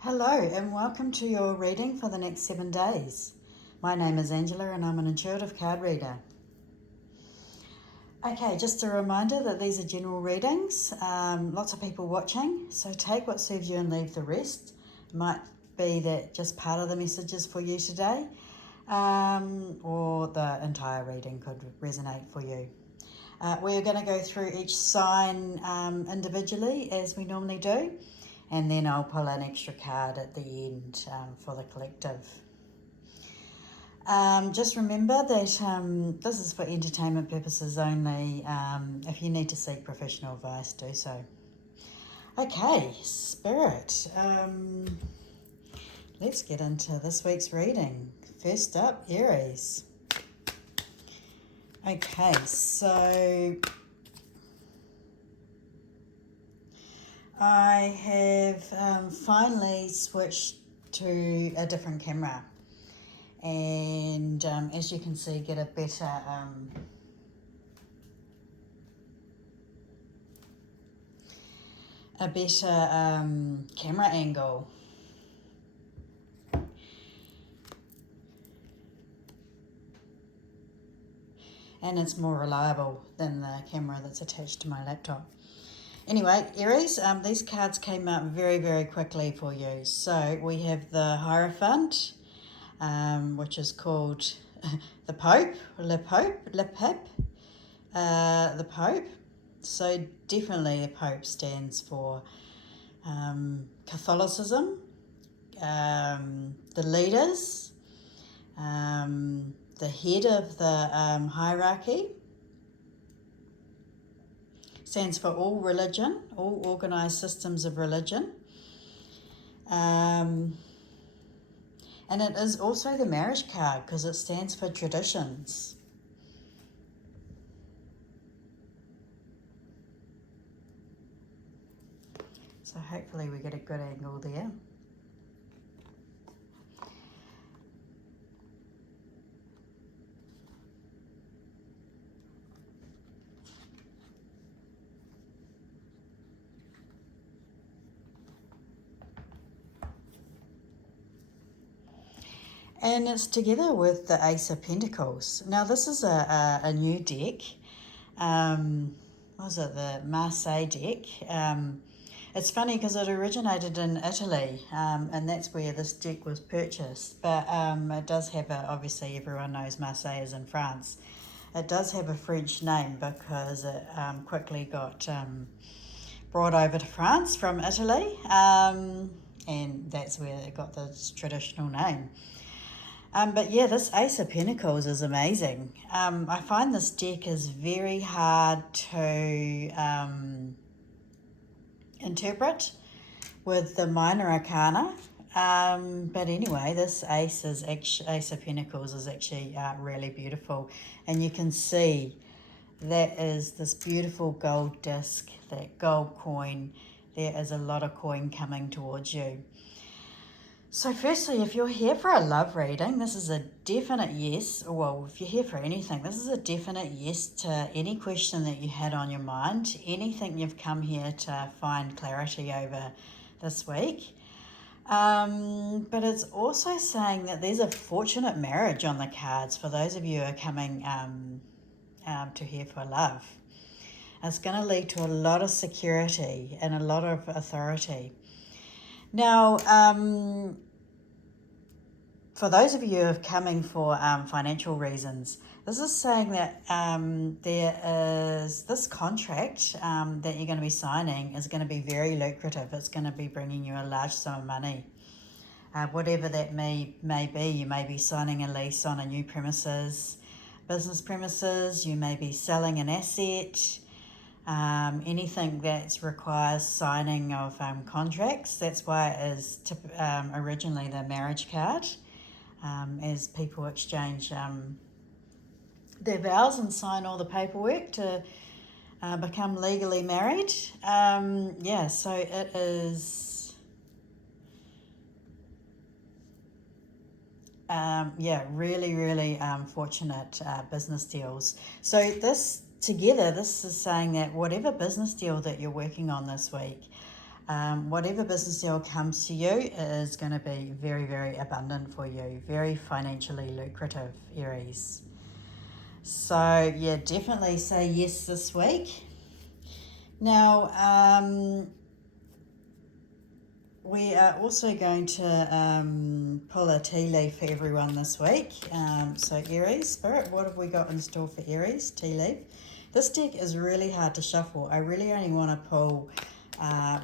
Hello and welcome to your reading for the next 7 days. My name is Angela and I'm an intuitive card reader. Okay, just a reminder that these are general readings, lots of people watching, so take what serves you and leave the rest. It might be that just part of the message is for you today, or the entire reading could resonate for you. We're going to go through each sign individually as we normally do, and then I'll pull an extra card at the end for the collective. Just remember that this is for entertainment purposes only. If you need to seek professional advice, do so. Okay, Spirit. Let's get into this week's reading. First up, Aries. Okay, so I have finally switched to a different camera, and as you can see, get a better camera angle. And it's more reliable than the camera that's attached to my laptop. Anyway, Aries, these cards came up very, very quickly for you. So we have the Hierophant, which is called the Pope, the Pope. So definitely the Pope stands for Catholicism, the leaders, the head of the hierarchy. Stands for all religion, all organised systems of religion. And it is also the marriage card because it stands for traditions. So hopefully we get a good angle there. And it's together with the Ace of Pentacles. Now this is a new deck. What was it? The Marseilles deck. It's funny because it originated in Italy, and that's where this deck was purchased. But it does have obviously everyone knows Marseille is in France. It does have a French name because it quickly got brought over to France from Italy, and that's where it got this traditional name. But yeah, this Ace of Pentacles is amazing. I find this deck is very hard to interpret with the minor arcana. But anyway, this Ace of Pentacles is actually really beautiful. And you can see that is this beautiful gold disc, that gold coin. There is a lot of coin coming towards you. So firstly, if you're here for a love reading, this is a definite yes. Well, if you're here for anything, this is a definite yes to any question that you had on your mind, anything you've come here to find clarity over this week. But it's also saying that there's a fortunate marriage on the cards for those of you who are coming to here for love. It's going to lead to a lot of security and a lot of authority. Now, for those of you who are coming for financial reasons, this is saying that there is this contract that you're going to be signing is going to be very lucrative. It's going to be bringing you a large sum of money. Whatever that may be, you may be signing a lease on a new business premises, you may be selling an asset, anything that requires signing of contracts. That's why it is originally the marriage card, as people exchange their vows and sign all the paperwork to become legally married. So it is really fortunate business deals. So this is saying that whatever business deal that you're working on this week, Whatever business deal comes to you is going to be very, very abundant for you, very financially lucrative, Aries. So yeah, definitely say yes this week. Now, we are also going to pull a tea leaf for everyone this week. So Aries, Spirit, what have we got in store for Aries? Tea leaf. This deck is really hard to shuffle. I really only want to pull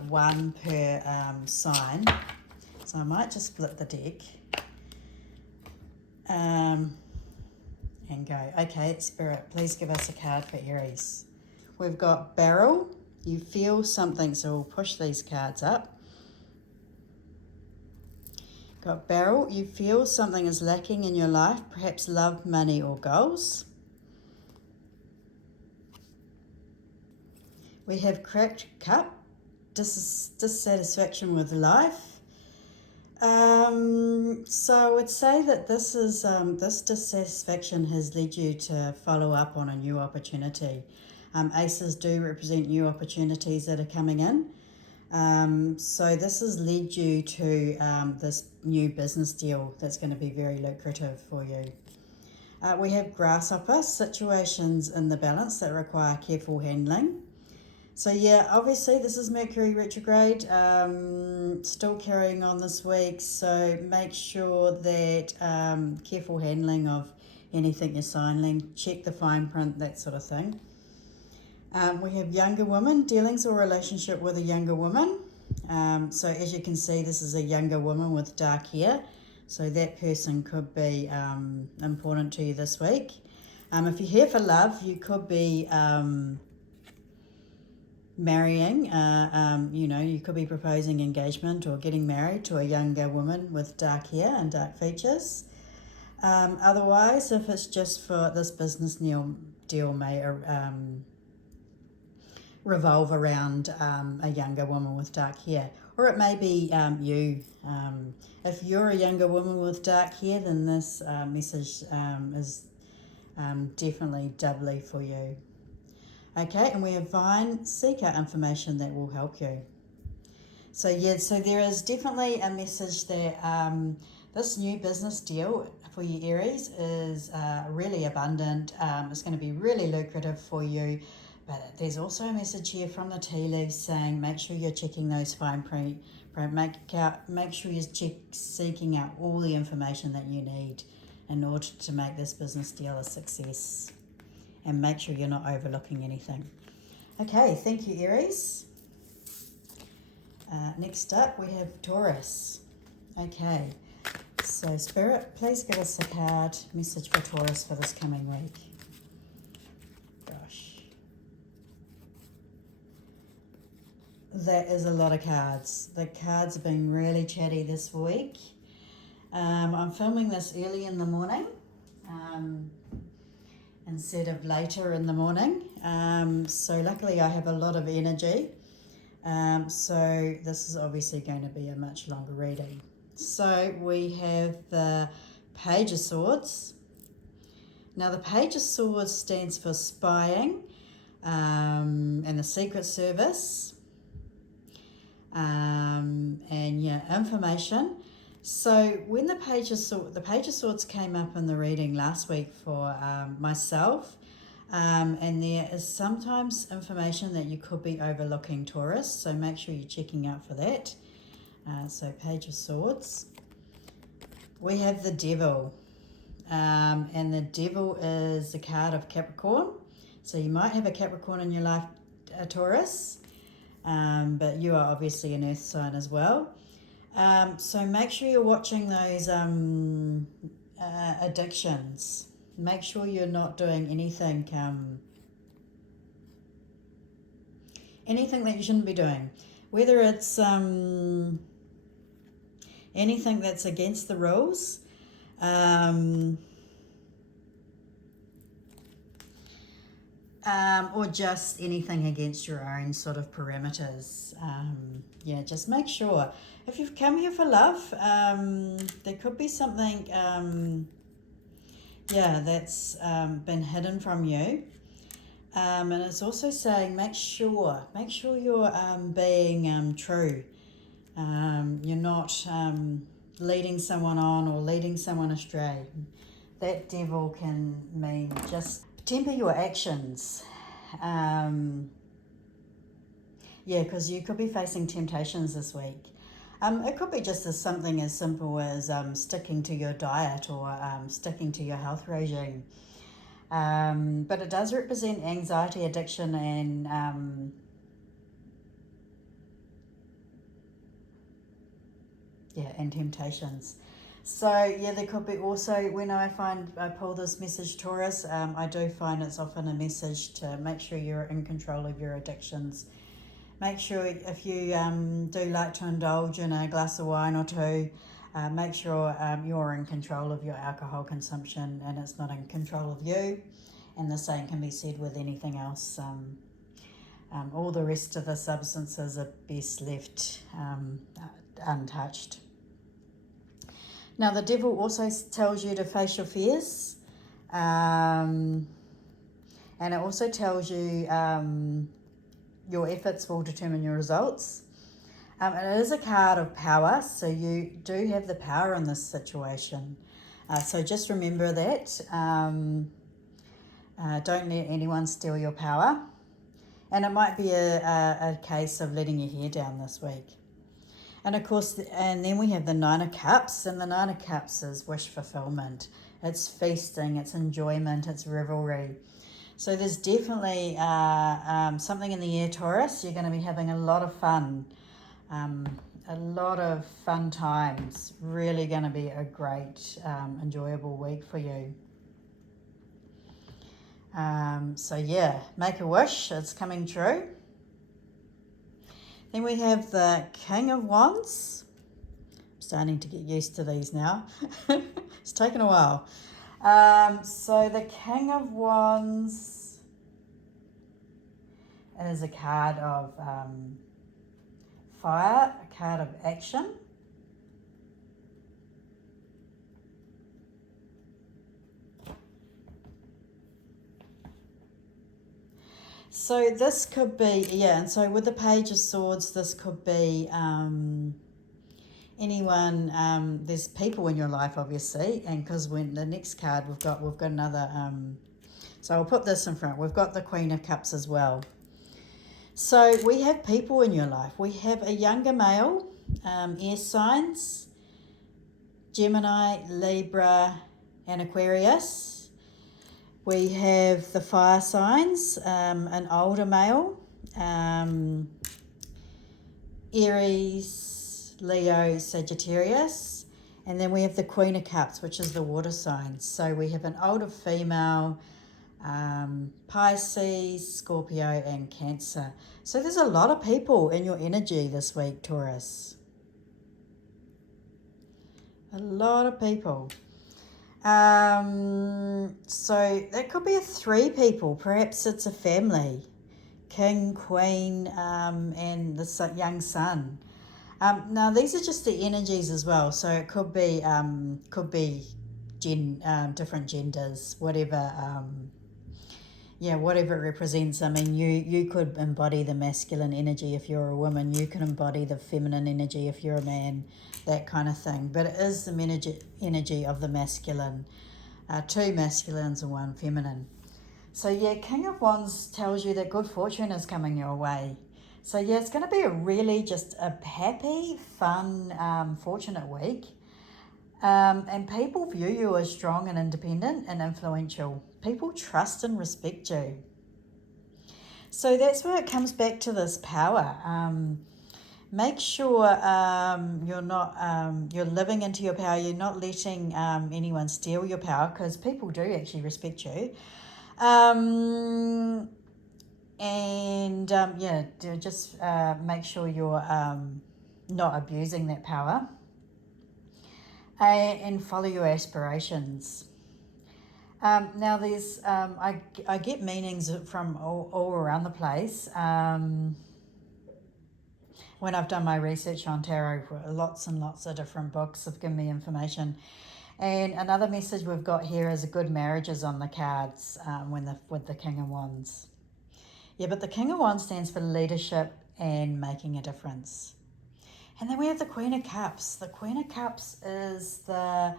one per sign. So I might just flip the deck and go. Okay, Spirit, please give us a card for Aries. We've got barrel. You feel something, so we'll push these cards up. Got barrel. You feel something is lacking in your life, perhaps love, money, or goals. We have cracked cup. Dissatisfaction with life. So I would say that this is this dissatisfaction has led you to follow up on a new opportunity. Aces do represent new opportunities that are coming in. So this has led you to this new business deal that's going to be very lucrative for you. We have grasshopper, situations in the balance that require careful handling. So yeah, obviously this is Mercury retrograde, still carrying on this week, so make sure that careful handling of anything you're signing, check the fine print, that sort of thing. We have younger woman, dealings or relationship with a younger woman. So as you can see, this is a younger woman with dark hair, so that person could be important to you this week. If you're here for love, you could be marrying, you could be proposing engagement or getting married to a younger woman with dark hair and dark features. Otherwise, if it's just for this business deal may revolve around a younger woman with dark hair, or it may be you. If you're a younger woman with dark hair, then this message is definitely doubly for you. Okay, and we have Vine Seeker information that will help you. So yeah, so there is definitely a message that this new business deal for you, Aries, is really abundant. It's going to be really lucrative for you. But there's also a message here from the tea leaves saying make sure you're checking those fine print. Make sure you're seeking out all the information that you need in order to make this business deal a success. And make sure you're not overlooking anything. Okay, thank you, Aries. Next up, we have Taurus. Okay, so Spirit, please give us a card message for Taurus for this coming week. Gosh. That is a lot of cards. The cards have been really chatty this week. I'm filming this early in the morning. Instead of later in the morning. So luckily I have a lot of energy. So this is obviously going to be a much longer reading. So we have the Page of Swords. Now the Page of Swords stands for spying and the Secret Service and information. So when the Page of Swords came up in the reading last week for myself, and there is sometimes information that you could be overlooking, Taurus, so make sure you're checking out for that. So Page of Swords. We have the Devil, and the Devil is the card of Capricorn. So you might have a Capricorn in your life, Taurus, but you are obviously an earth sign as well. So make sure you're watching those addictions. Make sure you're not doing anything that you shouldn't be doing. Whether it's anything that's against the rules, or just anything against your own sort of parameters. Just make sure. If you've come here for love, there could be something, that's been hidden from you. And it's also saying make sure you're being true. You're not leading someone on or leading someone astray. That devil can mean just temper your actions. Because you could be facing temptations this week. It could be just as something as simple as sticking to your diet or sticking to your health regime. But it does represent anxiety, addiction, and and temptations. So there could be also, when I pull this message, Taurus, I do find it's often a message to make sure you're in control of your addictions. Make sure if you do like to indulge in a glass of wine or two, make sure you're in control of your alcohol consumption and it's not in control of you. And the same can be said with anything else. All the rest of the substances are best left untouched. Now, the devil also tells you to face your fears. And it also tells you your efforts will determine your results. It is a card of power, so you do have the power in this situation. So just remember that. Don't let anyone steal your power. And it might be a case of letting your hair down this week. And of course, and then we have the Nine of Cups, and the Nine of Cups is wish fulfillment. It's feasting, it's enjoyment, it's revelry. So there's definitely something in the air, Taurus. You're going to be having a lot of fun, a lot of fun times. Really going to be a great, enjoyable week for you. Make a wish. It's coming true. Then we have the King of Wands. I'm starting to get used to these now. It's taken a while. So the King of Wands is a card of fire, a card of action. So this could be, and so with the Page of Swords, this could be anyone, there's people in your life, obviously, and because when the next card we've got another, so I'll put this in front. We've got the Queen of Cups as well. So we have people in your life. We have a younger male, air signs, Gemini, Libra, and Aquarius. We have the fire signs, an older male, Aries, Leo, Sagittarius, and then we have the Queen of Cups, which is the water signs. So we have an older female, Pisces, Scorpio, and Cancer. So there's a lot of people in your energy this week, Taurus. A lot of people. So that could be 3 people. Perhaps it's a family, king, queen, and the young son. Now these are just the energies as well. So it could be different genders, whatever. Whatever it represents. I mean, you could embody the masculine energy if you're a woman. You can embody the feminine energy if you're a man, that kind of thing. But it is the energy of the masculine. 2 masculines and 1 feminine. So King of Wands tells you that good fortune is coming your way. So it's going to be a really just a happy, fun, fortunate week. And people view you as strong and independent and influential. People trust and respect you. So that's where it comes back to this power. Make sure you're not you're living into your power. You're not letting anyone steal your power, because people do actually respect you. Just make sure you're not abusing that power. And follow your aspirations. Now there's, I get meanings from all around the place. When I've done my research on tarot, lots and lots of different books have given me information. And another message we've got here is a good marriage is on the cards with the King of Wands. Yeah, but the King of Wands stands for leadership and making a difference. And then we have the Queen of Cups. The Queen of Cups is the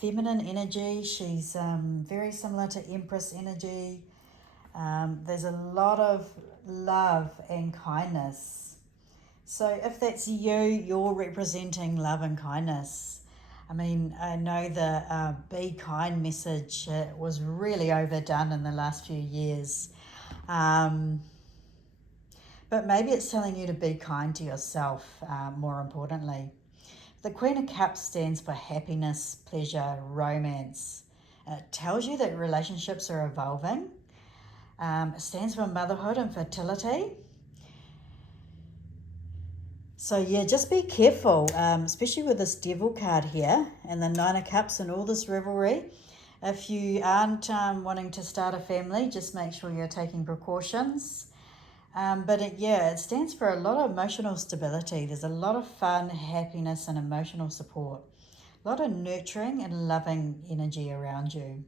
feminine energy. She's very similar to Empress energy. There's a lot of love and kindness. So if that's you, you're representing love and kindness. I mean, I know the be kind message was really overdone in the last few years. But maybe it's telling you to be kind to yourself, more importantly. The Queen of Cups stands for happiness, pleasure, romance. It tells you that relationships are evolving. It stands for motherhood and fertility. So yeah, just be careful, especially with this Devil card here and the Nine of Cups and all this revelry. If you aren't wanting to start a family, just make sure you're taking precautions. But it stands for a lot of emotional stability. There's a lot of fun, happiness, and emotional support. A lot of nurturing and loving energy around you.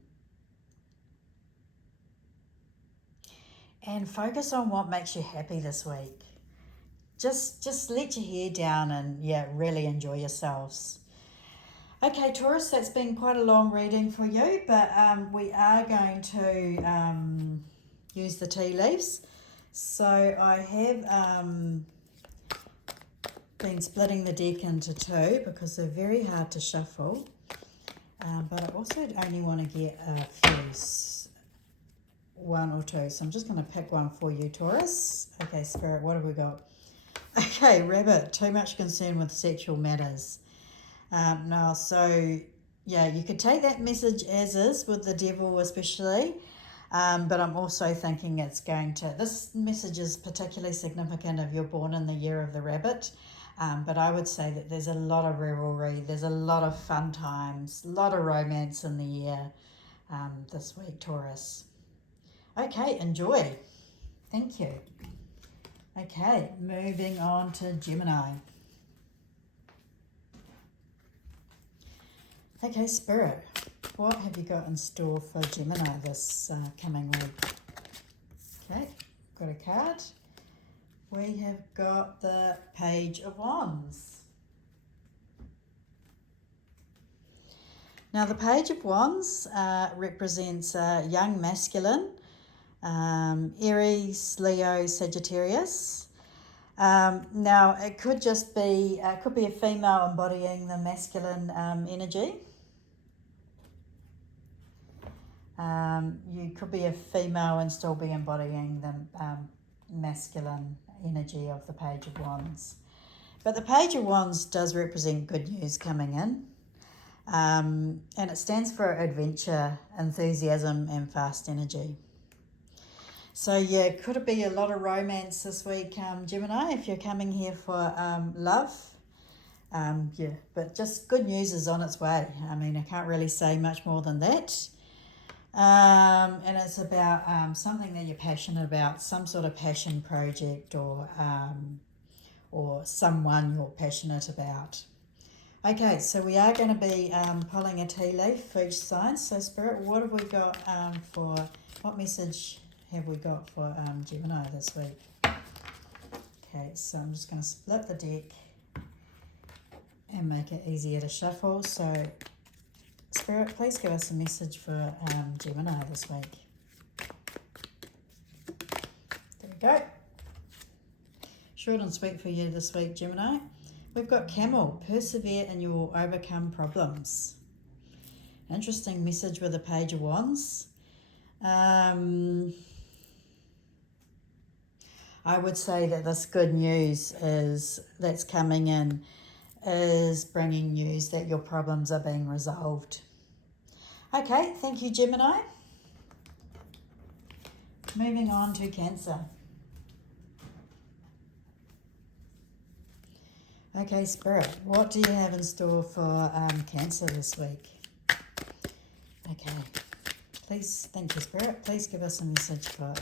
And focus on what makes you happy this week. Just let your hair down and really enjoy yourselves. Okay, Taurus, that's been quite a long reading for you, but we are going to use the tea leaves. So I have been splitting the deck into two because they're very hard to shuffle. But I also only want to get a few, one or two. So I'm just going to pick one for you, Taurus. Okay, Spirit, what have we got? Okay, Rabbit, too much concern with sexual matters. You could take that message as is with the Devil especially. But I'm also thinking this message is particularly significant if you're born in the year of the rabbit. But I would say that there's a lot of revelry, there's a lot of fun times, a lot of romance in the year this week, Taurus. Okay, enjoy. Thank you. Okay, moving on to Gemini. Okay, Spirit, what have you got in store for Gemini this coming week? Okay, got a card. We have got the Page of Wands. Now, the Page of Wands represents young masculine, Aries, Leo, Sagittarius. Now, it could just be, a female embodying the masculine energy. You could be a female and still be embodying the masculine energy of the Page of Wands. But the Page of Wands does represent good news coming in. And it stands for adventure, enthusiasm, and fast energy. So could it be a lot of romance this week, Gemini, if you're coming here for love? But just good news is on its way. I mean, I can't really say much more than that. And it's about something that you're passionate about, some sort of passion project or someone you're passionate about. Okay, so we are going to be pulling a tea leaf for each sign. So Spirit, what have we got what message have we got for Gemini this week? Okay, so I'm just going to split the deck and make it easier to shuffle. So Spirit, please give us a message for Gemini this week. There we go. Short and sweet for you this week, Gemini. We've got Camel, persevere and you will overcome problems. Interesting message with the Page of Wands. I would say that this good news that's coming in is bringing news that your problems are being resolved. Okay, thank you, Gemini. Moving on to Cancer. Okay, Spirit, what do you have in store for Cancer this week? Okay, please, thank you, Spirit. Please give us a message for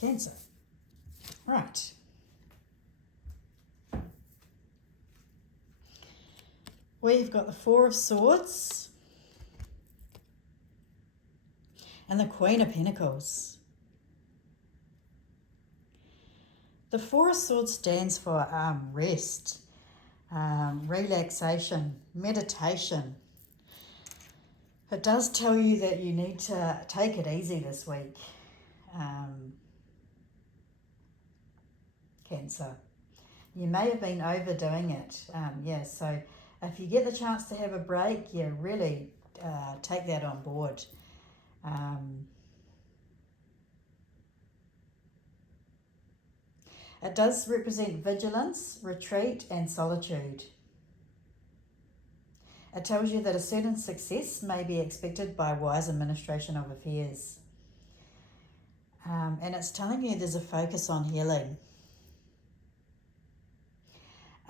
Cancer. Right. We've got the Four of Swords and the Queen of Pentacles. The Four of Swords stands for rest, relaxation, meditation. It does tell you that you need to take it easy this week, Cancer. You may have been overdoing it. So if you get the chance to have a break, really take that on board. It does represent vigilance, retreat, and solitude. It tells you that a certain success may be expected by wise administration of affairs. And it's telling you there's a focus on healing.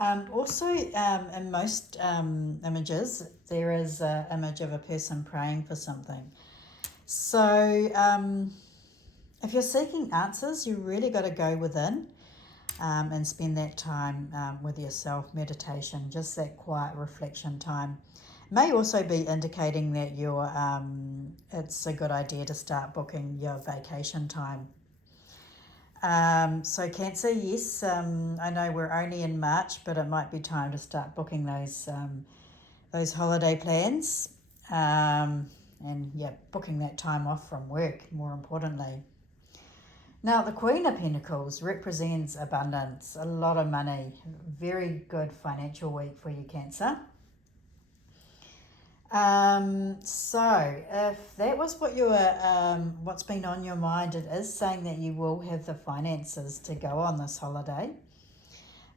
Also, in most images, there is an image of a person praying for something. So if you're seeking answers, you really got to go within and spend that time with yourself, meditation, just that quiet reflection time. May also be indicating that it's a good idea to start booking your vacation time. So Cancer, yes, I know we're only in March, but it might be time to start booking those holiday plans, and booking that time off from work, more importantly. Now, the Queen of Pentacles represents abundance, a lot of money, very good financial week for you, Cancer. So if that was what you were, what's been on your mind, it is saying that you will have the finances to go on this holiday.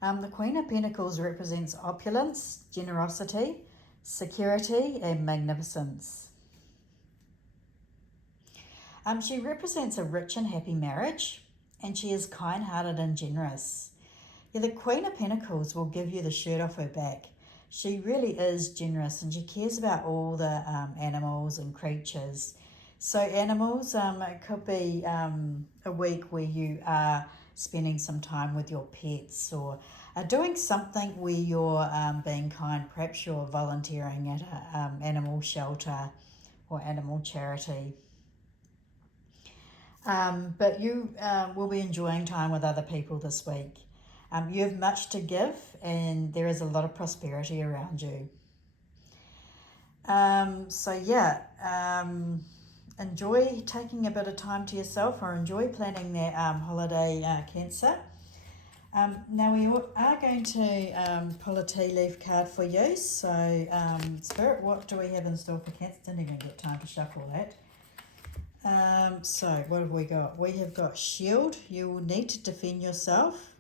The Queen of Pentacles represents opulence, generosity, security, and magnificence. She represents a rich and happy marriage, and she is kind-hearted and generous. The Queen of Pentacles will give you the shirt off her back. She really is generous, and she cares about all the animals and creatures. So animals, it could be a week where you are spending some time with your pets, or doing something where you're being kind. Perhaps you're volunteering at an animal shelter or animal charity. But you will be enjoying time with other people this week. You have much to give, and there is a lot of prosperity around you. Enjoy taking a bit of time to yourself, or enjoy planning that holiday, Cancer. Now we are going to pull a tea leaf card for you. So Spirit, what do we have in store for Cancer? Didn't even get time to shuffle that. So what have we got? We have got Shield. You will need to defend yourself.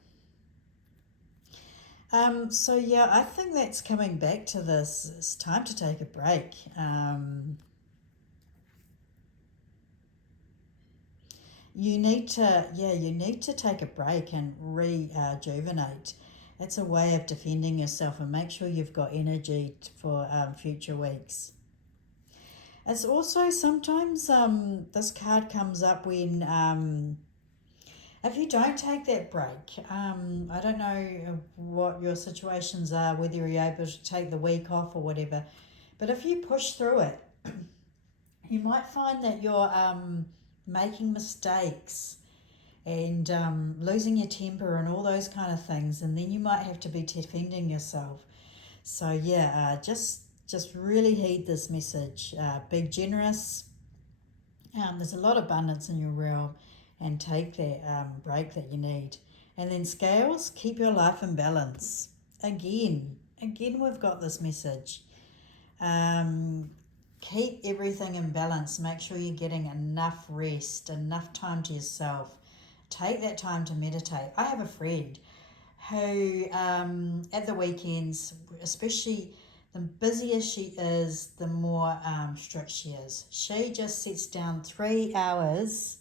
I think that's coming back to this. It's time to take a break. You need to take a break and rejuvenate. It's a way of defending yourself, and make sure you've got energy for future weeks. It's also sometimes this card comes up when if you don't take that break, I don't know what your situations are, whether you're able to take the week off or whatever, but if you push through it, you might find that you're making mistakes and losing your temper and all those kind of things, and then you might have to be defending yourself. So just really heed this message. Be generous. There's a lot of abundance in your realm, and take that break that you need. And then Scales, keep your life in balance. Again, we've got this message. Keep everything in balance. Make sure you're getting enough rest, enough time to yourself. Take that time to meditate. I have a friend who at the weekends, especially, the busier she is, the more strict she is. She just sits down 3 hours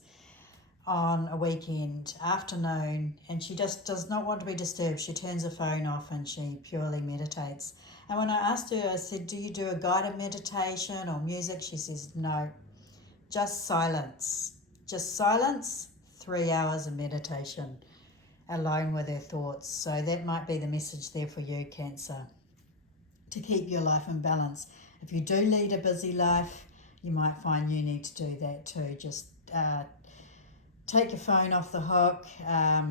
on a weekend afternoon, and she just does not want to be disturbed. She turns her phone off and she purely meditates. And when I asked her, I said, do you do a guided meditation or music? She says, no, just silence. 3 hours of meditation, alone with her thoughts. So that might be the message there for you, Cancer, to keep your life in balance. If you do lead a busy life, you might find you need to do that too. Just take your phone off the hook,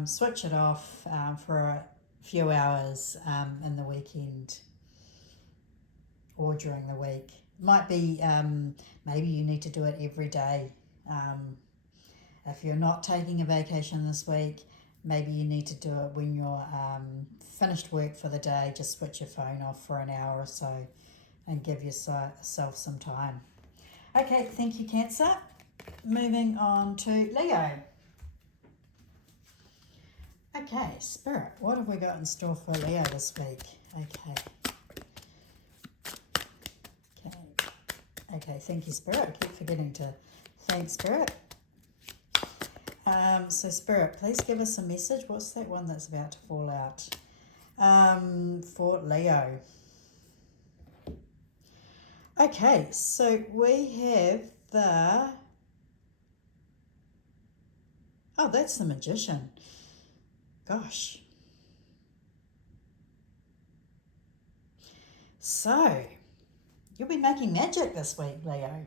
switch it off for a few hours in the weekend or during the week. Might be maybe you need to do it every day. If you're not taking a vacation this week, maybe you need to do it when you're finished work for the day. Just switch your phone off for an hour or so and give yourself some time. Okay, thank you, Cancer. Moving on to Leo. Okay, Spirit, what have we got in store for Leo this week? Okay, thank you, Spirit. I keep forgetting to thank Spirit. So Spirit, please give us a message. What's that one that's about to fall out for Leo? Okay, so we have the... Oh, that's the Magician. Gosh. So, you'll be making magic this week, Leo.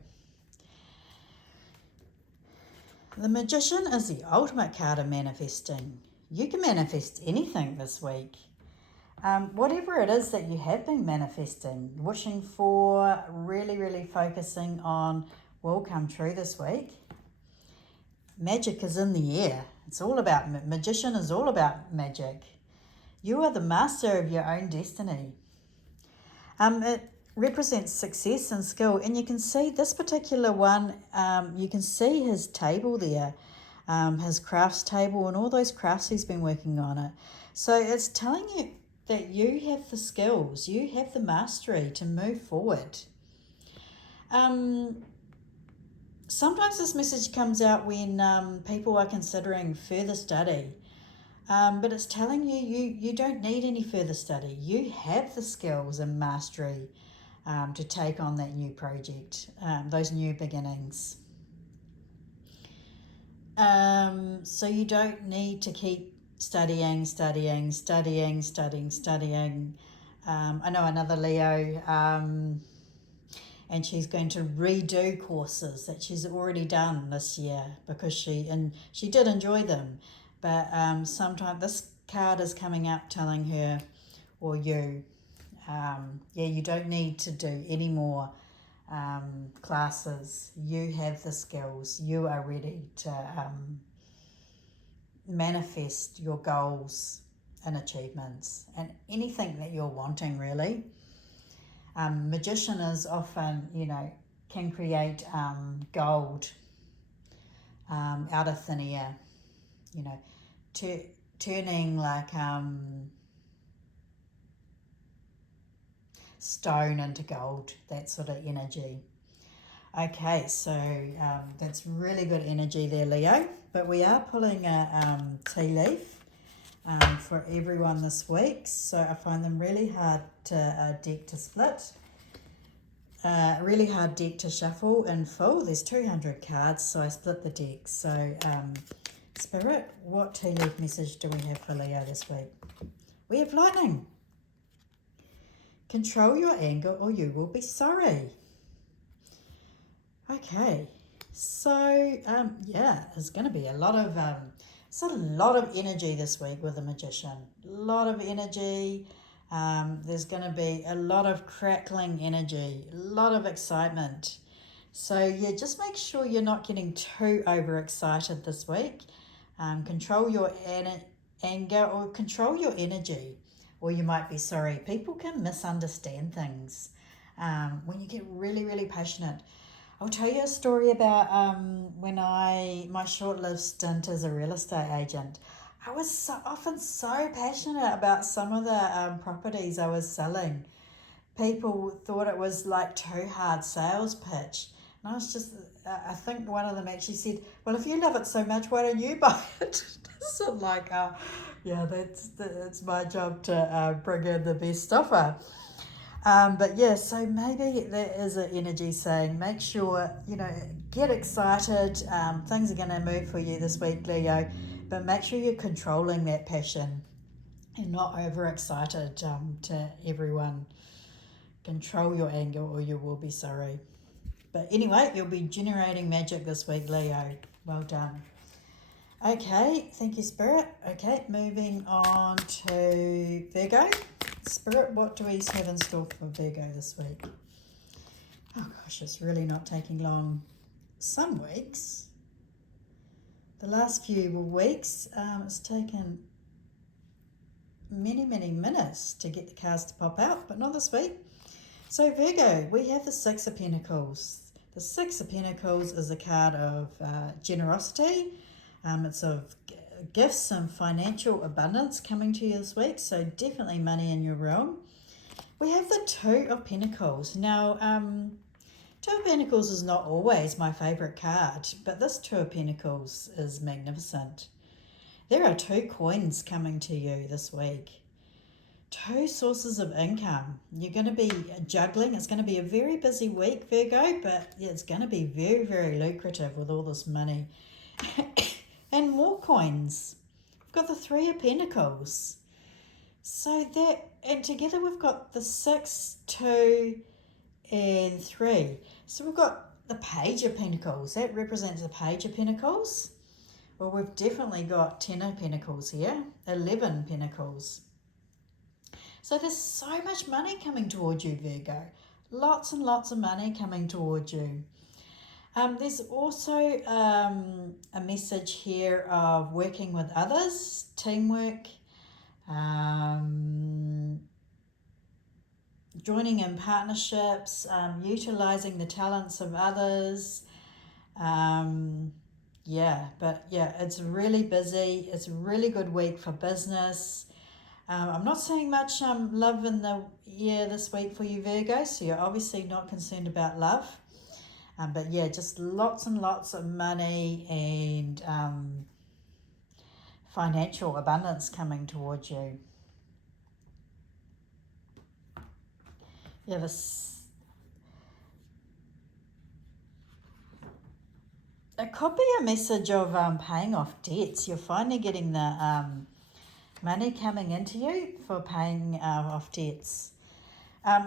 The Magician is the ultimate card of manifesting. You can manifest anything this week. Whatever it is that you have been manifesting, wishing for, really focusing on, will come true this week. Magic is in the air. It's all about, Magician is all about magic. You are the master of your own destiny. It represents success and skill, and you can see this particular one, you can see his table there, his crafts table and all those crafts he's been working on it. So it's telling you that you have the skills, you have the mastery to move forward. Sometimes this message comes out when people are considering further study, but it's telling you don't need any further study. You have the skills and mastery to take on that new project, those new beginnings. So you don't need to keep studying. I know another Leo, and she's going to redo courses that she's already done this year because she did enjoy them. But sometimes this card is coming up telling her, or you, you don't need to do any more classes. You have the skills. You are ready to manifest your goals and achievements and anything that you're wanting, really. Magician is often, can create gold out of thin air, turning like stone into gold, that sort of energy. Okay, so that's really good energy there, Leo. But we are pulling a tea leaf for everyone this week. So I find them really hard to deck to split. Really hard deck to shuffle in full. There's 200 cards, so I split the deck. So Spirit, what tea leaf message do we have for Leo this week? We have lightning. Control your anger or you will be sorry. Okay, so there's going to be a lot of energy this week with the Magician. A lot of energy. There's going to be a lot of crackling energy, a lot of excitement. So just make sure you're not getting too overexcited this week. Control your anger or control your energy, or you might be sorry. People can misunderstand things when you get really passionate. I'll tell you a story about when my short-lived stint as a real estate agent. I was often so passionate about some of the properties I was selling. People thought it was like too hard sales pitch. And I was just, I think one of them actually said, well, if you love it so much, why don't you buy it? So like, that's my job to bring in the best offer. So maybe there is an energy saying, make sure, get excited. Things are going to move for you this week, Leo, but make sure you're controlling that passion and not overexcited to everyone. Control your anger or you will be sorry. But anyway, you'll be generating magic this week, Leo. Well done. Okay, thank you, Spirit. Okay, moving on to Virgo. Spirit, what do we have in store for Virgo this week? Oh gosh, it's really not taking long. Some weeks, the last few weeks, it's taken many minutes to get the cards to pop out, but not this week. So Virgo, we have the Six of Pentacles. The Six of Pentacles is a card of generosity. It's of gifts and financial abundance coming to you this week, so definitely money in your realm. We have the Two of Pentacles. Now, Two of Pentacles is not always my favourite card, but this Two of Pentacles is magnificent. There are two coins coming to you this week. Two sources of income. You're going to be juggling. It's going to be a very busy week, Virgo, but it's going to be very lucrative with all this money. And more coins. We've got the Three of Pentacles. So that, and together we've got the 6, 2, and 3. So we've got the Page of Pentacles. That represents the Page of Pentacles. Well, we've definitely got 10 of Pentacles here, 11 Pentacles. So there's so much money coming towards you, Virgo. Lots and lots of money coming towards you. There's also a message here of working with others, teamwork, joining in partnerships, utilizing the talents of others. It's really busy. It's a really good week for business. I'm not seeing much love in the year this week for you, Virgo, so you're obviously not concerned about love. But yeah, just lots and lots of money and financial abundance coming towards you. Yeah, it could be a message of paying off debts. You're finally getting the money coming into you for paying off debts.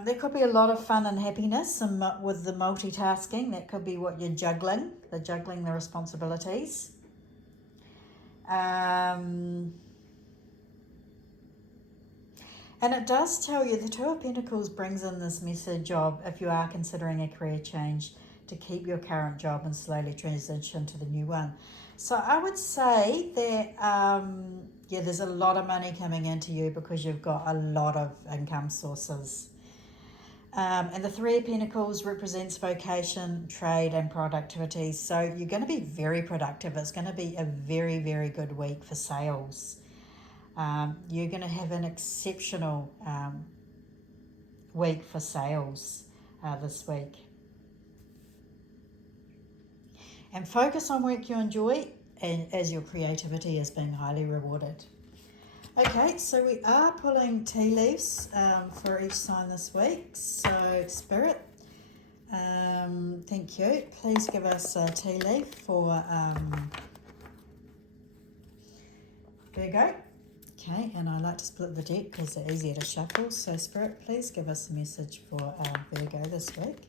There could be a lot of fun and happiness and with the multitasking. That could be what you're juggling the responsibilities. And it does tell you, the Two of Pentacles brings in this message of, if you are considering a career change, to keep your current job and slowly transition to the new one. So I would say that, there's a lot of money coming into you because you've got a lot of income sources. And the Three of Pentacles represents vocation, trade, and productivity. So you're going to be very productive. It's going to be a very good week for sales. You're going to have an exceptional week for sales this week. And focus on work you enjoy, and as your creativity is being highly rewarded. Okay, so we are pulling tea leaves for each sign this week. So, Spirit, thank you. Please give us a tea leaf for Virgo. Okay, and I like to split the deck because they're easier to shuffle. So, Spirit, please give us a message for Virgo this week.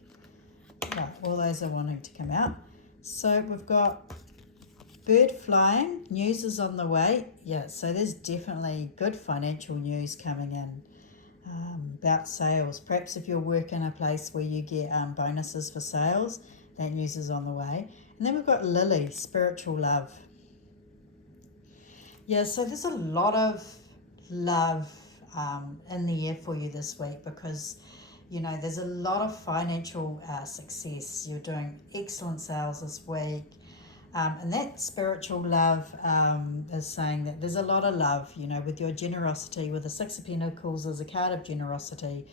Right, all those are wanting to come out. So, we've got bird flying, news is on the way. Yeah, so there's definitely good financial news coming in about sales. Perhaps if you're working a place where you get bonuses for sales, that news is on the way. And then we've got Lily, spiritual love. Yeah, so there's a lot of love in the air for you this week because, there's a lot of financial success. You're doing excellent sales this week. And that spiritual love is saying that there's a lot of love, with your generosity. With the Six of Pentacles, there's a card of generosity.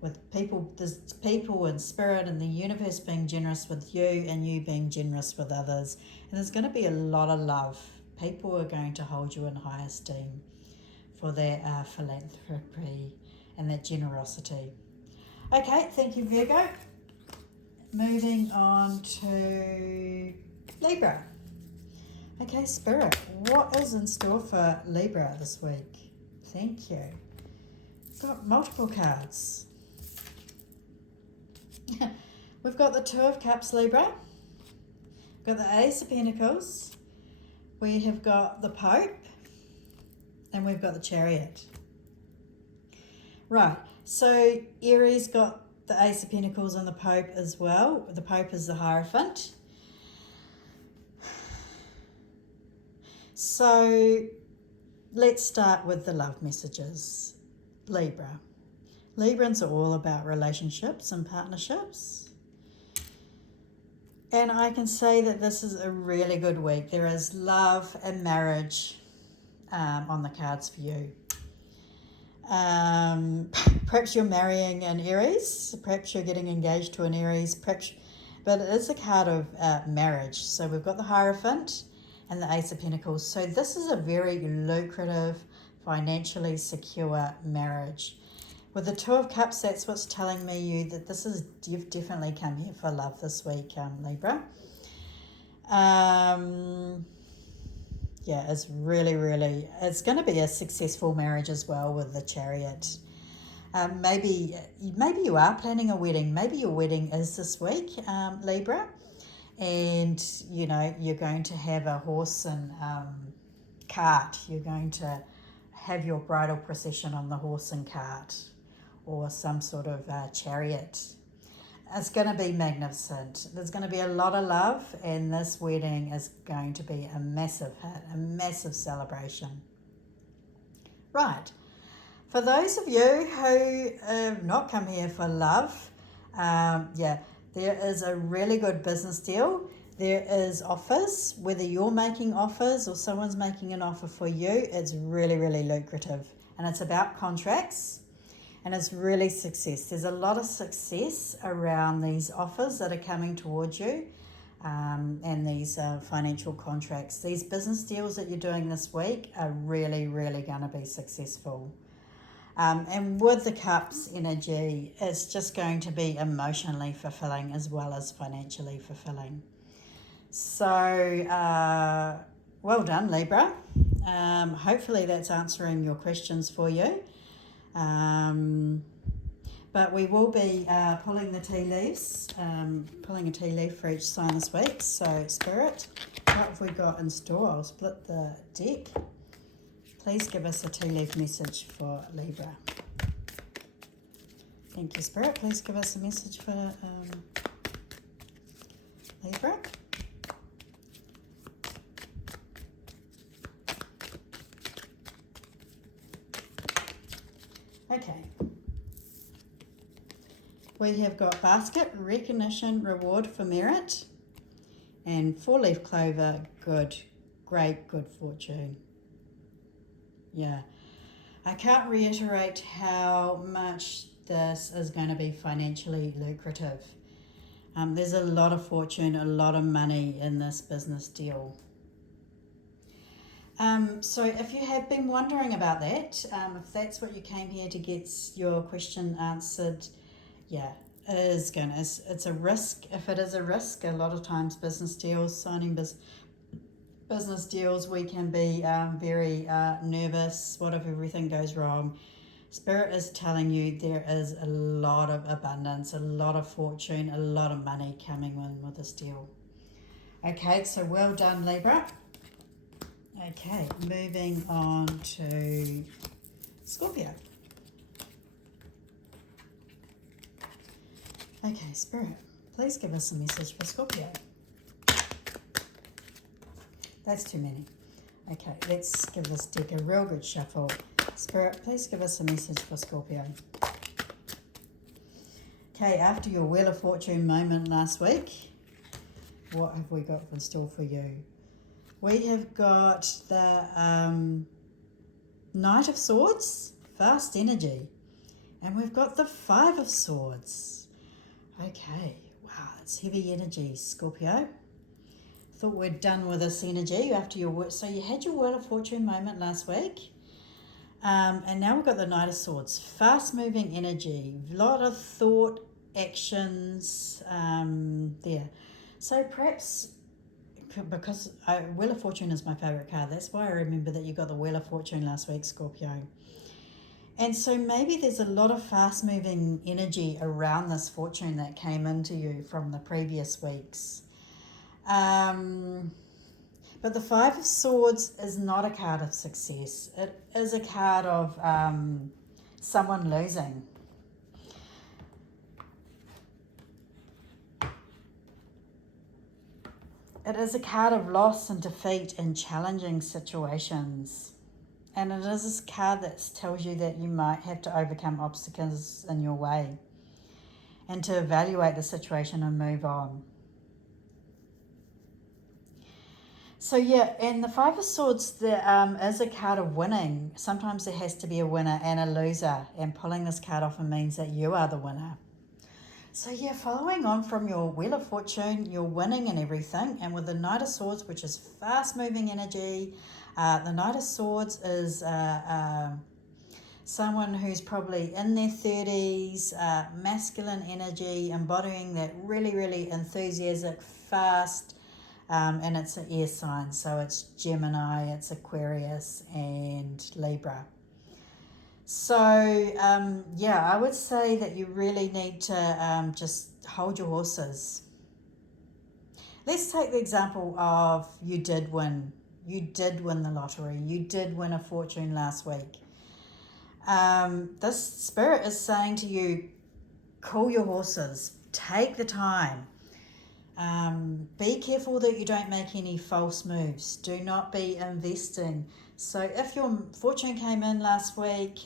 With people, there's people and spirit and the universe being generous with you and you being generous with others. And there's going to be a lot of love. People are going to hold you in high esteem for their philanthropy and that generosity. Okay, thank you, Virgo. Moving on to Libra. Okay, Spirit, what is in store for Libra this week? Thank you. Got multiple cards. We've got the Two of Cups, Libra. We've got the Ace of Pentacles. We have got the Pope. And we've got the Chariot. Right, so Aries got the Ace of Pentacles and the Pope as well. The Pope is the Hierophant. So let's start with the love messages. Libra. Librans are all about relationships and partnerships. And I can say that this is a really good week. There is love and marriage on the cards for you. Perhaps you're marrying an Aries. Perhaps you're getting engaged to an Aries. But it is a card of marriage. So we've got the Hierophant and the Ace of Pentacles. So this is a very lucrative, financially secure marriage. With the Two of Cups, that's what's telling me that you've definitely come here for love this week, Libra. Yeah, it's really, it's going to be a successful marriage as well with the Chariot. Maybe you are planning a wedding. Maybe your wedding is this week, Libra. And, you know, you're going to have a horse and cart. You're going to have your bridal procession on the horse and cart or some sort of chariot. It's going to be magnificent. There's going to be a lot of love, and this wedding is going to be a massive hit, a massive celebration. Right. For those of you who have not come here for love, there is a really good business deal. There is offers, whether you're making offers or someone's making an offer for you, it's really lucrative. And it's about contracts. And it's really success. There's a lot of success around these offers that are coming towards you and these financial contracts. These business deals that you're doing this week are really going to be successful. And with the Cups energy, it's just going to be emotionally fulfilling as well as financially fulfilling. So, well done, Libra. Hopefully that's answering your questions for you. But we will be pulling the tea leaves, pulling a tea leaf for each sign this week. So, Spirit, what have we got in store? I'll split the deck. Please give us a tea leaf message for Libra. Thank you, Spirit. Please give us a message for Libra. Okay. We have got basket, recognition, reward for merit, and four-leaf clover, great good fortune. Yeah. I can't reiterate how much this is going to be financially lucrative. There's a lot of fortune, a lot of money in this business deal. So if you have been wondering about that, if that's what you came here to get your question answered, yeah, it's a risk. If it is a risk, a lot of times business deals, signing business deals, we can be very nervous. What if everything goes wrong? Spirit is telling you there is a lot of abundance, a lot of fortune, a lot of money coming in with this deal. Okay, so well done, Libra. Okay, moving on to Scorpio. Okay, Spirit, please give us a message for Scorpio. That's too many. Okay, let's give this deck a real good shuffle. Spirit, please give us a message for Scorpio. Okay, after your Wheel of Fortune moment last week, what have we got in store for you? We have got the Knight of Swords, fast energy. And we've got the Five of Swords. Okay, wow, it's heavy energy, Scorpio. Thought we're done with this energy after your work. So you had your Wheel of Fortune moment last week. And now we've got the Knight of Swords. Fast moving energy. A lot of thought, actions there. So perhaps, because Wheel of Fortune is my favourite card, that's why I remember that you got the Wheel of Fortune last week, Scorpio. And so maybe there's a lot of fast-moving energy around this fortune that came into you from the previous weeks. But the Five of Swords is not a card of success. It is a card of someone losing. It is a card of loss and defeat in challenging situations. And it is a card that tells you that you might have to overcome obstacles in your way and to evaluate the situation and move on. So yeah, and the Five of Swords, there is a card of winning. Sometimes there has to be a winner and a loser, and pulling this card often means that you are the winner. So yeah, following on from your Wheel of Fortune, you're winning and everything, and with the Knight of Swords, which is fast-moving energy, the Knight of Swords is someone who's probably in their 30s, masculine energy, embodying that really, really enthusiastic, fast, and it's an air sign, so it's Gemini, it's Aquarius, and Libra. So, yeah, I would say that you really need to just hold your horses. Let's take the example of you did win. You did win the lottery. You did win a fortune last week. This spirit is saying to you, cool your horses. Take the time. Be careful that you don't make any false moves. Do not be investing. So if your fortune came in last week,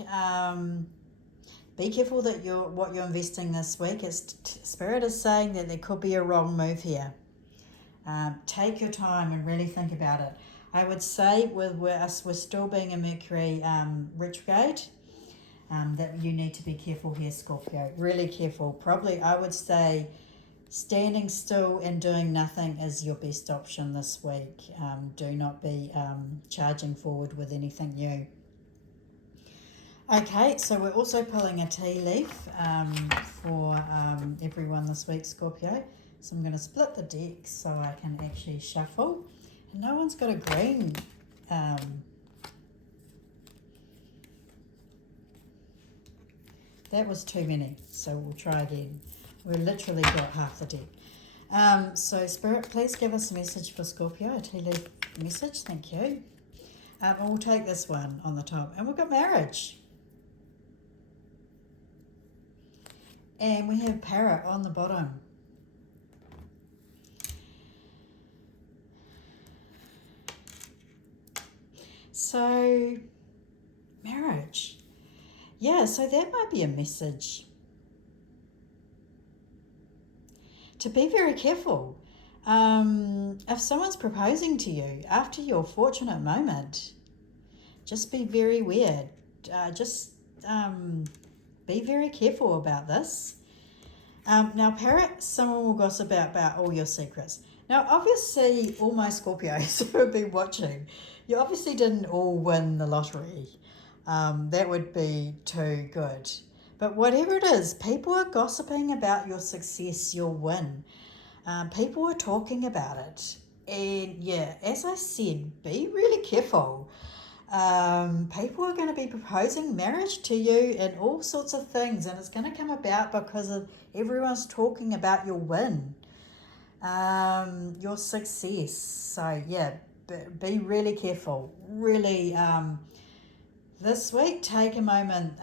be careful that what you're investing this week. Spirit is saying that there could be a wrong move here. Take your time and really think about it. I would say with us, we're still being a Mercury retrograde, that you need to be careful here, Scorpio. Really careful. Probably, I would say, standing still and doing nothing is your best option this week. Do not be charging forward with anything new. Okay, so we're also pulling a tea leaf for everyone this week, Scorpio. So I'm going to split the deck so I can actually shuffle. And no one's got a green. That was too many, so we'll try again. We've literally got half the deck. So Spirit, please give us a message for Scorpio, a tea leaf message, thank you. And we'll take this one on the top. And we've got marriage. And we have parrot on the bottom. So, marriage. Yeah, so that might be a message. To be very careful. If someone's proposing to you after your fortunate moment, just be very weird. Be very careful about this. Now, parrot, someone will gossip about all your secrets. Now, obviously, all my Scorpios who have been watching, you obviously didn't all win the lottery. That would be too good. But whatever it is, people are gossiping about your success, your win. People are talking about it. And yeah, as I said, be really careful. People are going to be proposing marriage to you and all sorts of things. And it's going to come about because of everyone's talking about your win, your success. So yeah, be really careful. Really, this week, take a moment,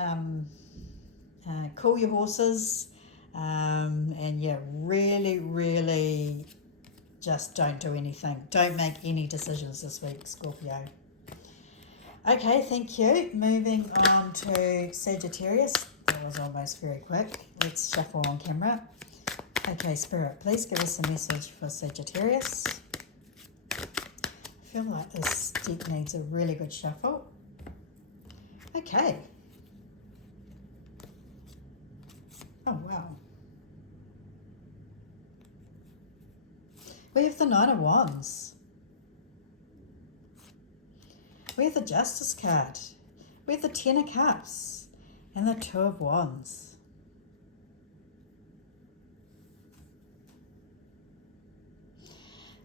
cool your horses, and yeah, really just don't do anything. Don't make any decisions this week, Scorpio. Okay, thank you. Moving on to Sagittarius. That was almost very quick. Let's shuffle on camera. Okay, Spirit, please give us a message for Sagittarius. I feel like this deck needs a really good shuffle. Okay. Oh, wow. We have the Nine of Wands. We have the Justice card. We have the Ten of Cups and the Two of Wands.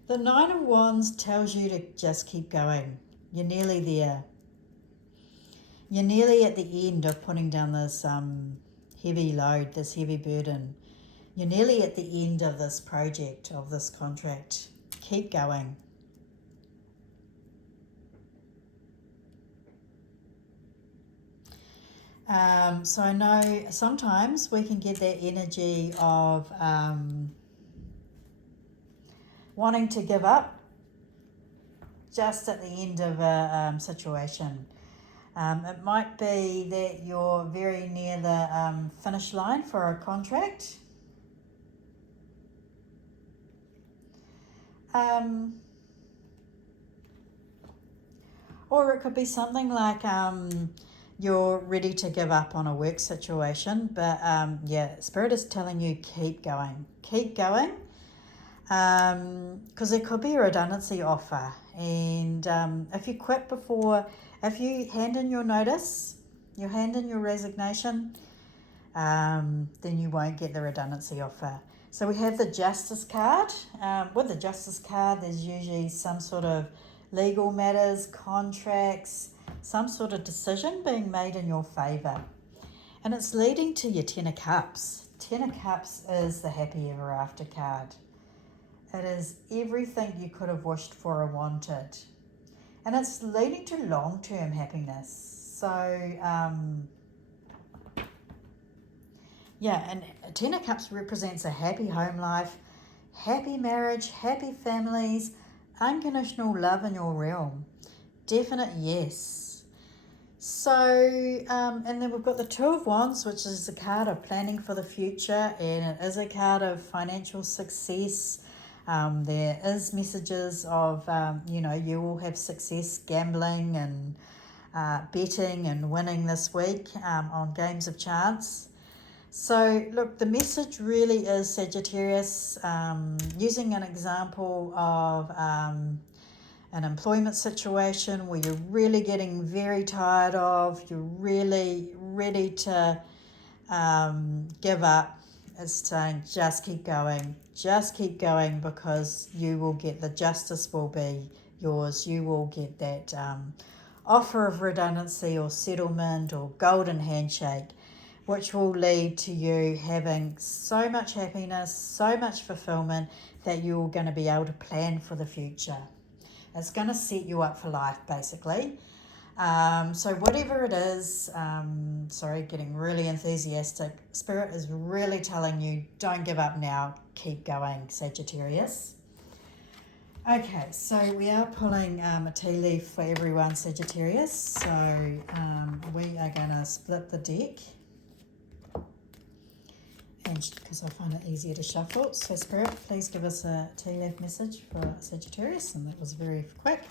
The Nine of Wands tells you to just keep going. You're nearly there. You're nearly at the end of putting down this heavy load, this heavy burden. You're nearly at the end of this project, of this contract. Keep going. So I know sometimes we can get that energy of wanting to give up just at the end of a situation. It might be that you're very near the finish line for a contract. Or it could be something like you're ready to give up on a work situation, but yeah, Spirit is telling you keep going. Keep going, because there could be a redundancy offer, and if you quit before, if you hand in your notice, you hand in your resignation, then you won't get the redundancy offer. So we have the Justice card. With the Justice card, there's usually some sort of legal matters, contracts, some sort of decision being made in your favour. And it's leading to your Ten of Cups. Ten of Cups is the happy ever after card. It is everything you could have wished for or wanted. And it's leading to long-term happiness. So, yeah, and Ten of Cups represents a happy home life, happy marriage, happy families, unconditional love in your realm. Definite yes. So, and then we've got the Two of Wands, which is a card of planning for the future, and it is a card of financial success. There is messages of, you will have success gambling and betting and winning this week on games of chance. So, look, the message really is, Sagittarius, using an example of an employment situation where you're really getting very tired of, you're really ready to give up. It's saying just keep going, because you will get, the justice will be yours. You will get that offer of redundancy or settlement or golden handshake, which will lead to you having so much happiness, so much fulfillment, that you're going to be able to plan for the future. It's going to set you up for life, basically. So whatever it is, getting really enthusiastic, Spirit is really telling you, don't give up now, keep going, Sagittarius. Okay, so we are pulling a tea leaf for everyone, Sagittarius. So we are going to split the deck, and because I find it easier to shuffle. So Spirit, please give us a tea leaf message for Sagittarius, and that was very quick.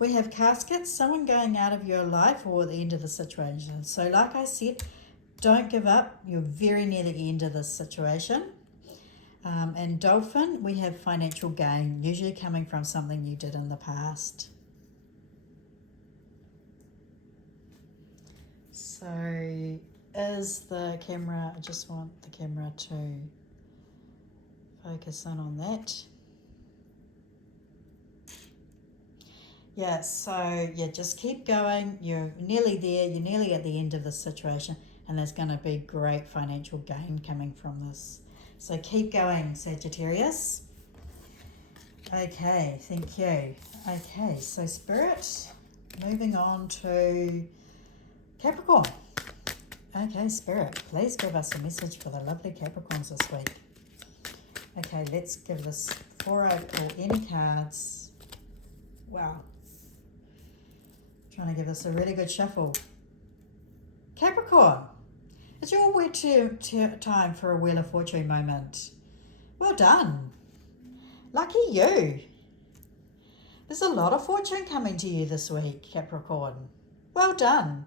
We have caskets, someone going out of your life or the end of the situation. So like I said, don't give up. You're very near the end of this situation. And dolphin, we have financial gain, usually coming from something you did in the past. So is the camera, I just want the camera to focus in on that. Yeah, so yeah, just keep going. You're nearly there. You're nearly at the end of the situation, and there's going to be great financial gain coming from this. So keep going, Sagittarius. Okay, thank you. Okay, so Spirit, moving on to Capricorn. Okay, Spirit, please give us a message for the lovely Capricorns this week. Okay, let's give this 4 or any cards. Wow. Trying to give this a really good shuffle. Capricorn, it's your time for a Wheel of Fortune moment. Well done. Lucky you. There's a lot of fortune coming to you this week, Capricorn. Well done.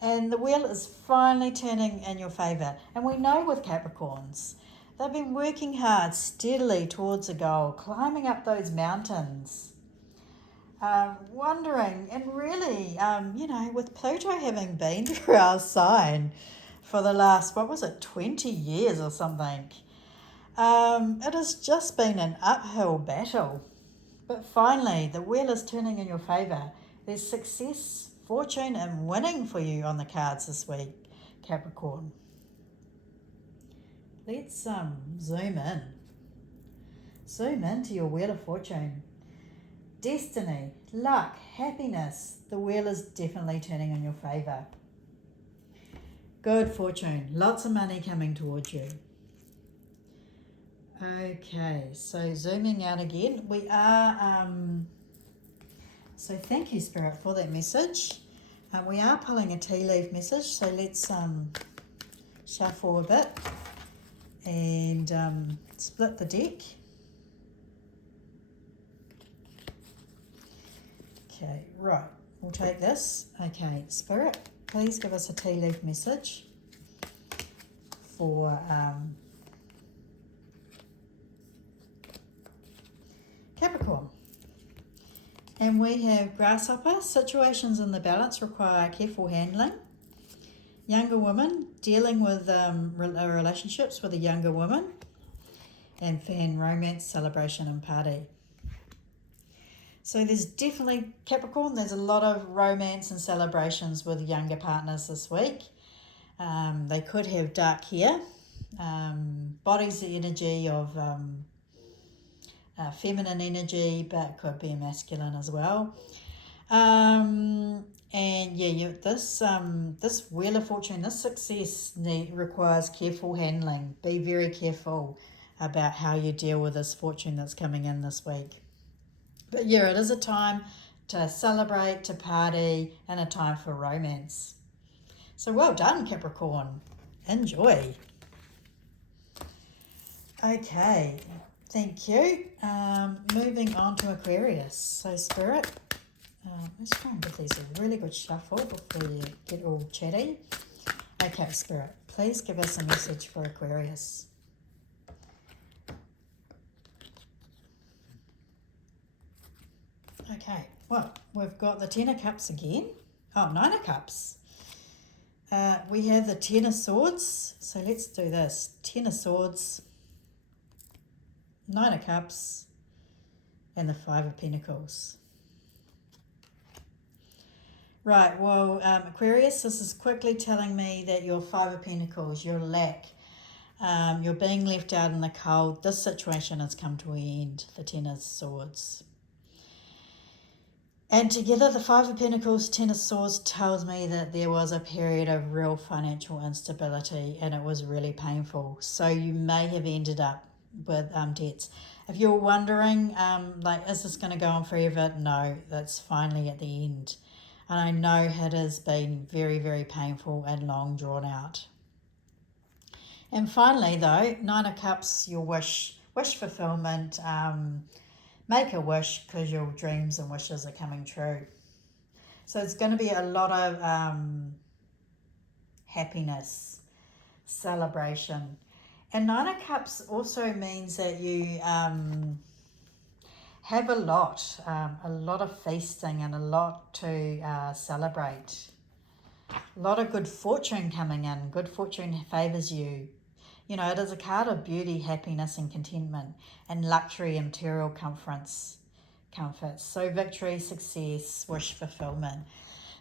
And the wheel is finally turning in your favour. And we know with Capricorns, they've been working hard, steadily towards a goal, climbing up those mountains. Wondering, and really, with Pluto having been through our sign for the last, 20 years or something, it has just been an uphill battle. But finally, the wheel is turning in your favour. There's success fortune and winning for you on the cards this week, Capricorn. Let's zoom in. Zoom into your Wheel of Fortune. Destiny, luck, happiness. The wheel is definitely turning in your favour. Good fortune. Lots of money coming towards you. Okay, so zooming out again. We are... so thank you, Spirit, for that message. We are pulling a tea leaf message, so let's shuffle a bit and split the deck. Okay, right, we'll take this. Okay, Spirit, please give us a tea leaf message for Capricorn. And we have grasshopper. Situations in the balance require careful handling. Younger woman, dealing with relationships with a younger woman. And fan, romance, celebration and party. So there's definitely, Capricorn, there's a lot of romance and celebrations with younger partners this week. They could have dark hair. Body's the energy of feminine energy, but could be masculine as well. And yeah, this Wheel of Fortune, this success requires careful handling. Be very careful about how you deal with this fortune that's coming in this week. But yeah, it is a time to celebrate, to party, and a time for romance. So well done, Capricorn. Enjoy. Okay, thank you. Moving on to Aquarius. So Spirit, let's try and give these a really good shuffle before you get all chatty. Okay, Spirit, please give us a message for Aquarius. Okay, well, we've got the Ten of Cups again. Oh, Nine of Cups. We have the Ten of Swords. So let's do this. Ten of Swords, Nine of Cups, and the Five of Pentacles. Right, well, Aquarius, this is quickly telling me that your Five of Pentacles, your lack, you're being left out in the cold. This situation has come to an end, the Ten of Swords. And together, the Five of Pentacles, Ten of Swords tells me that there was a period of real financial instability and it was really painful. So you may have ended up with debts. If you're wondering, is this going to go on forever? No, that's finally at the end. And I know it has been very, very painful and long drawn out. And finally, though, Nine of Cups, your wish fulfillment. Make a wish because your dreams and wishes are coming true. So it's going to be a lot of happiness, celebration. And Nine of Cups also means that you have a lot of feasting and a lot to celebrate. A lot of good fortune coming in. Good fortune favours you. You know, it is a card of beauty, happiness and contentment and luxury and material comforts. So victory, success, wish fulfillment.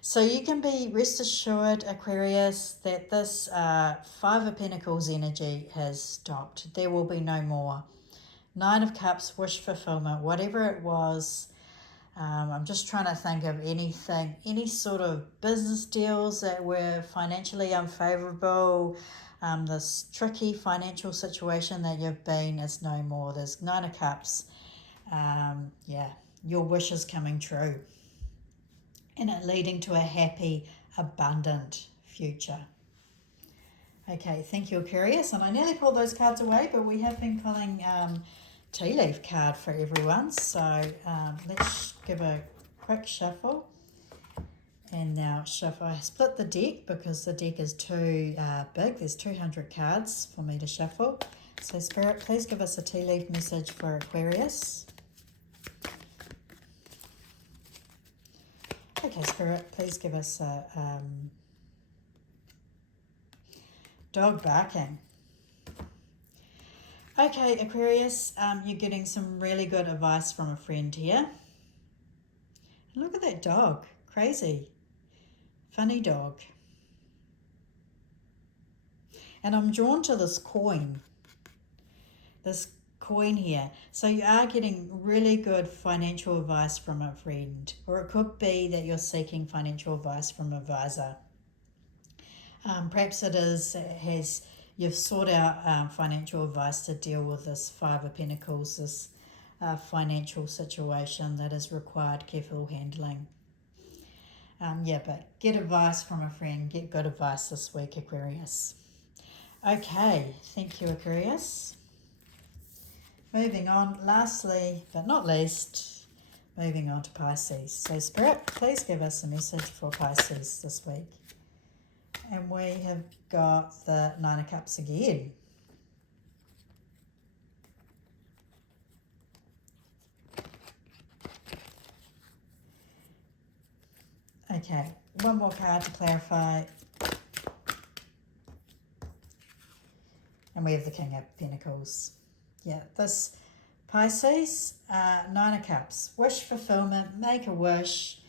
So you can be rest assured, Aquarius, that this Five of Pentacles energy has stopped. There will be no more. Nine of Cups, wish fulfillment, whatever it was. I'm just trying to think of anything, any sort of business deals that were financially unfavourable. This tricky financial situation that you've been is no more. There's Nine of Cups. Your wish is coming true. And it leading to a happy, abundant future. Okay, thank you, Aquarius. And I nearly pulled those cards away, but we have been pulling tea leaf card for everyone. So let's give a quick shuffle. And now shuffle. I split the deck because the deck is too big. There's 200 cards for me to shuffle. So Spirit, please give us a tea leaf message for Aquarius. Okay, Spirit, please give us a dog barking. Okay, Aquarius, you're getting some really good advice from a friend here. Look at that dog, crazy. Funny dog. And I'm drawn to this coin. This coin here. So you are getting really good financial advice from a friend. Or it could be that you're seeking financial advice from an advisor. Perhaps it is, you've sought out financial advice to deal with this Five of Pentacles, this financial situation that has required careful handling. But get advice from a friend. Get good advice this week, Aquarius. Okay, thank you, Aquarius. Moving on, lastly but not least, moving on to Pisces. So Spirit, please give us a message for Pisces this week. And we have got the Nine of Cups again. Okay, one more card to clarify. And we have the King of Pentacles. Yeah, this Pisces, Nine of Cups. Wish fulfillment, make a wish.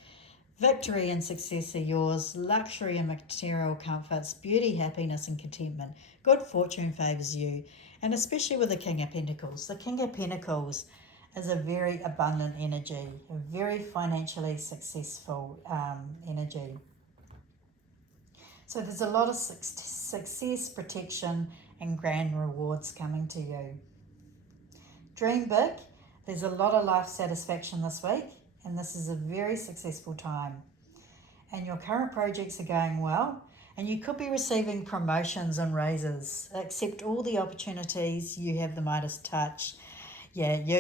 Victory and success are yours. Luxury and material comforts, beauty, happiness and contentment. Good fortune favours you. And especially with the King of Pentacles. The King of Pentacles is a very abundant energy. A very financially successful energy. So there's a lot of success, protection and grand rewards coming to you. Dream big. There's a lot of life satisfaction this week. And this is a very successful time. And your current projects are going well. And you could be receiving promotions and raises. Accept all the opportunities. You have the Midas touch. Yeah, this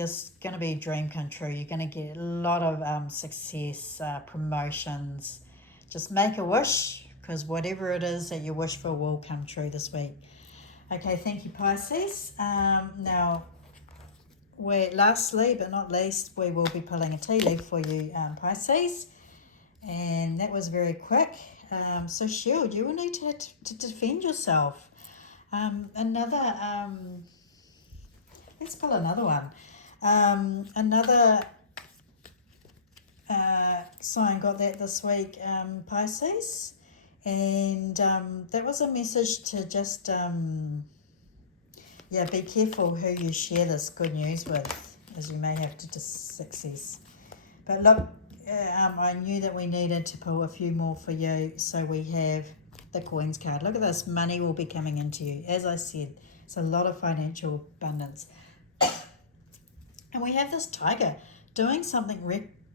is going to be a dream come true. You're going to get a lot of success, promotions. Just make a wish, because whatever it is that you wish for will come true this week. Okay, thank you, Pisces. Now, lastly but not least, we will be pulling a tea leaf for you, Pisces. And that was very quick. So Shield, you will need to defend yourself. Let's pull another one. Another sign got that this week, Pisces. And that was a message to just... be careful who you share this good news with, as you may have to success. But look, I knew that we needed to pull a few more for you, so we have the Coins card. Look at this, money will be coming into you. As I said, it's a lot of financial abundance. And we have this Tiger doing something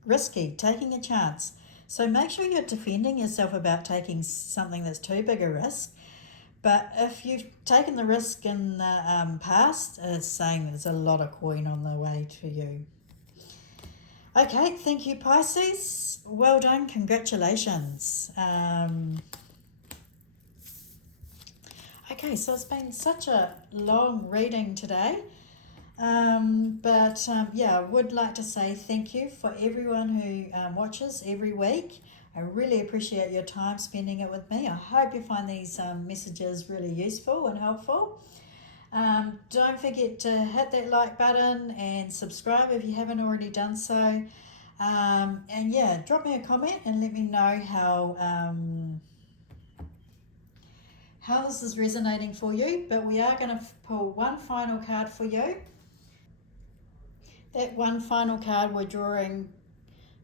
risky, taking a chance. So make sure you're defending yourself about taking something that's too big a risk. But if you've taken the risk in the past, it's saying there's a lot of coin on the way to you. Okay, thank you, Pisces. Well done, congratulations. Okay, so it's been such a long reading today. I would like to say thank you for everyone who watches every week. I really appreciate your time spending it with me. I hope you find these messages really useful and helpful. Don't forget to hit that like button and subscribe if you haven't already done so. Drop me a comment and let me know how this is resonating for you. But we are going to pull one final card for you. That one final card we're drawing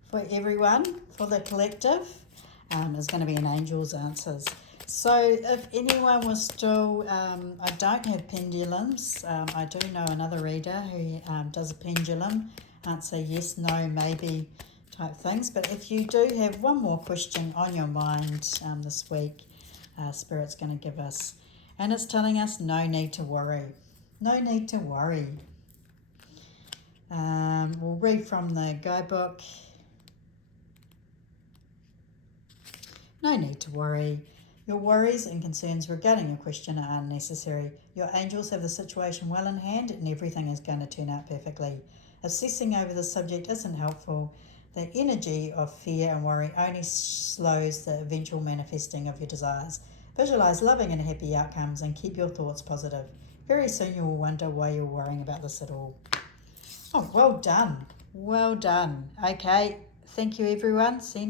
for everyone, for the collective, is going to be an Angel's Answers. So if anyone was still, I don't have pendulums. I do know another reader who does a pendulum, answer yes, no, maybe type things. But if you do have one more question on your mind this week, Spirit's going to give us, and it's telling us no need to worry. No need to worry. We'll read from the guidebook. No need to worry. Your worries and concerns regarding your question are unnecessary. Your angels have the situation well in hand and everything is going to turn out perfectly. Obsessing over the subject isn't helpful. The energy of fear and worry only slows the eventual manifesting of your desires. Visualize loving and happy outcomes and keep your thoughts positive. Very soon you will wonder why you're worrying about this at all. Oh, well done. Well done. Okay, thank you everyone. See you next time.